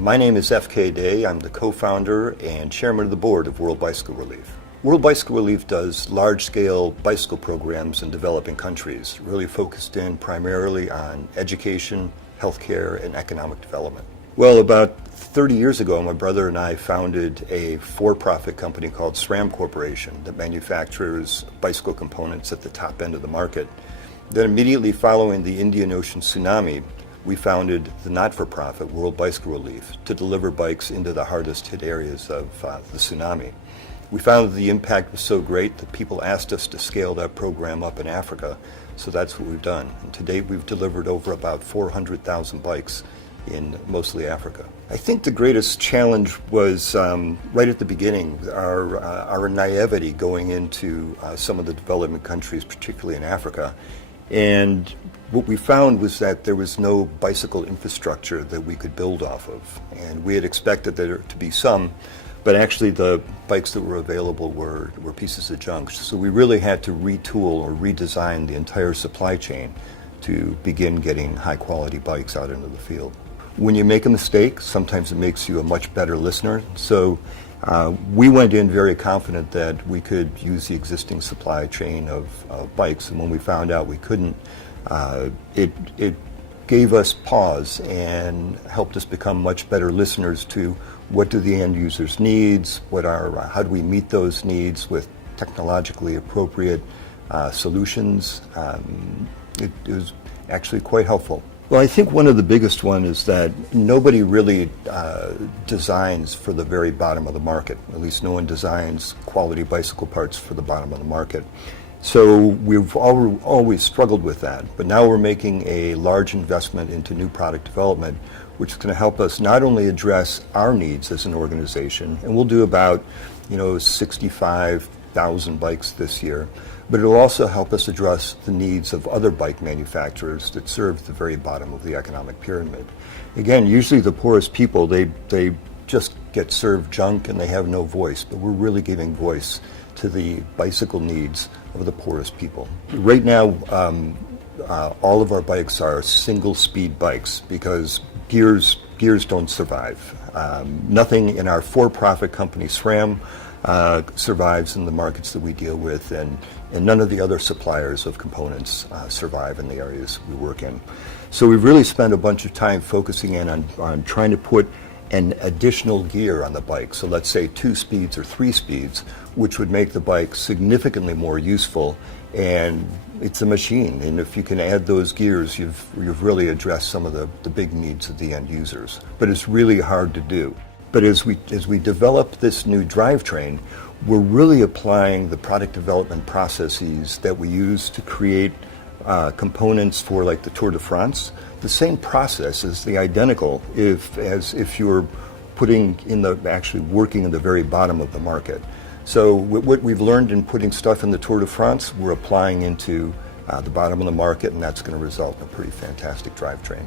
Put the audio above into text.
My name is F.K. Day. I'm the co-founder and chairman of the board of World Bicycle Relief. World Bicycle Relief does large-scale bicycle programs in developing countries, really focused in primarily on education, healthcare, and economic development. Well, about 30 years ago, my brother and I founded a for-profit company called SRAM Corporation that manufactures bicycle components at the top end of the market. Then immediately following the Indian Ocean tsunami, we founded the not-for-profit World Bicycle Relief to deliver bikes into the hardest hit areas of the tsunami. We found that the impact was so great that people asked us to scale that program up in Africa, so that's what we've done. And to date, we've delivered over about 400,000 bikes in mostly Africa. I think the greatest challenge was right at the beginning, our naivety going into some of the development countries, particularly in Africa. And what we found was that there was no bicycle infrastructure that we could build off of. And we had expected there to be some, but actually the bikes that were available were pieces of junk. So we really had to retool or redesign the entire supply chain to begin getting high quality bikes out into the field. When you make a mistake, sometimes it makes you a much better listener. So we went in very confident that we could use the existing supply chain of bikes, and when we found out we couldn't, it gave us pause and helped us become much better listeners to what do the end users needs, how do we meet those needs with technologically appropriate solutions. It was actually quite helpful. Well, I think one of the biggest one is that nobody really designs for the very bottom of the market. At least no one designs quality bicycle parts for the bottom of the market. So we've always struggled with that. But now we're making a large investment into new product development, which is going to help us not only address our needs as an organization, and we'll do about 65,000 bikes this year, but it will also help us address the needs of other bike manufacturers that serve the very bottom of the economic pyramid. Again, usually the poorest people, they just get served junk and they have no voice, but we're really giving voice to the bicycle needs of the poorest people. Right now, all of our bikes are single speed bikes because gears don't survive. Nothing in our for-profit company, SRAM, survives in the markets that we deal with, and none of the other suppliers of components survive in the areas we work in. So we've really spent a bunch of time focusing in on trying to put an additional gear on the bike. So let's say 2 speeds or 3 speeds, which would make the bike significantly more useful. And it's a machine, and if you can add those gears, you've really addressed some of the big needs of the end users. But it's really hard to do. But as we develop this new drivetrain, we're really applying the product development processes that we use to create components for like the Tour de France. The same process is the identical as if you're actually working in the very bottom of the market. So what we've learned in putting stuff in the Tour de France, we're applying into the bottom of the market, and that's going to result in a pretty fantastic drivetrain.